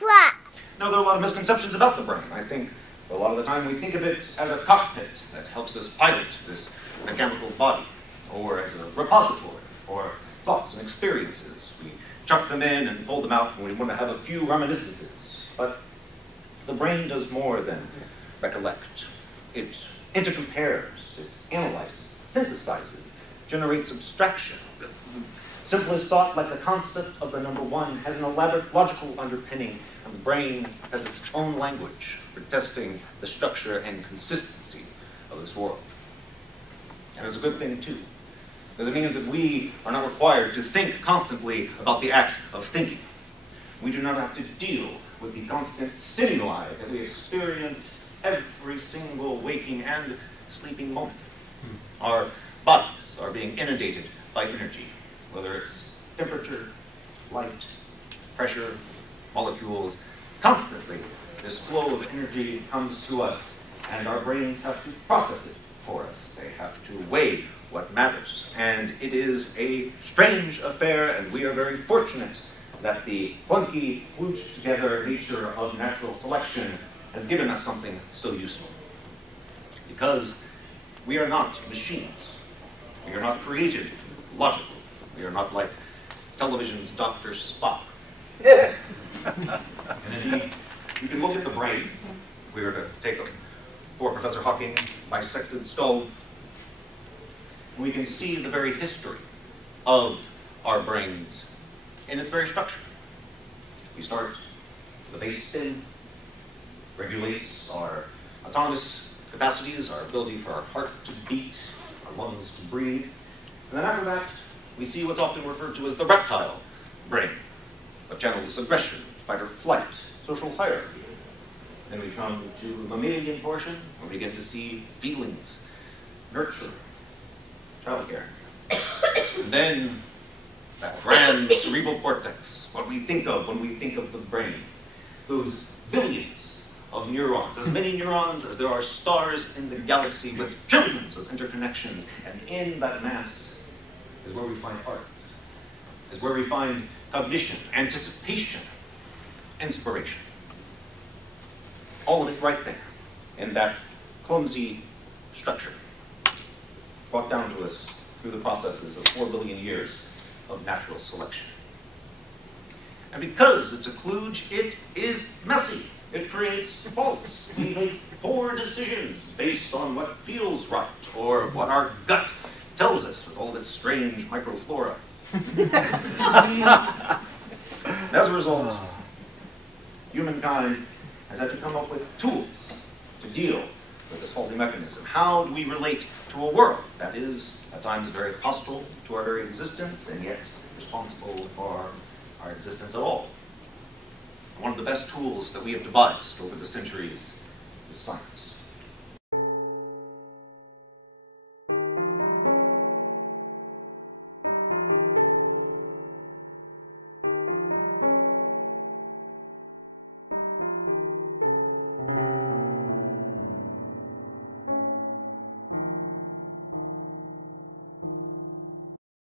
Lovecraft. Now, there are a lot of misconceptions about the brain. I think a lot of the time we think of it as a cockpit that helps us pilot this mechanical body, or as a repository for thoughts and experiences. We chuck them in and pull them out when we want to have a few reminiscences. But the brain does more than recollect. It intercompares, it analyzes, synthesizes, generates abstraction. The simplest thought, like the concept of the number one, has an elaborate logical underpinning, and the brain has its own language for testing the structure and consistency of this world. And it's a good thing, too, because it means that we are not required to think constantly about the act of thinking. We do not have to deal with the constant stimuli that we experience every single waking and sleeping moment. Our bodies are being inundated by energy, whether it's temperature, light, pressure, molecules. Constantly, this flow of energy comes to us, and our brains have to process it for us. They have to weigh what matters. And it is a strange affair, and we are very fortunate that the clunky, flooched together nature of natural selection has given us something so useful. Because we are not machines. We are not created logically. We are not like television's Dr. Spock. And indeed, you can look at the brain. If we were to take a poor Professor Hawking's bisected skull, and we can see the very history of our brains in its very structure. We start with the base stem, regulates our autonomous capacities, our ability for our heart to beat, our lungs to breathe. And then after that, we see what's often referred to as the reptile brain, what channels aggression, fight or flight, social hierarchy. Then we come to the mammalian portion, where we get to see feelings, nurture, childcare. And then that grand cerebral cortex, what we think of when we think of the brain. Those billions of neurons, as many neurons as there are stars in the galaxy with trillions of interconnections. And in that mass is where we find art, is where we find cognition, anticipation, inspiration. All of it right there in that clumsy structure, brought down to us through the processes of 4 billion years of natural selection. And because it's a kludge, it is messy. It creates faults. We make poor decisions based on what feels right or what our gut tells us with all of its strange microflora. And as a result, humankind has had to come up with tools to deal with this faulty mechanism. How do we relate to a world that is at times very hostile to our very existence and yet responsible for our existence at all? One of the best tools that we have devised over the centuries is science.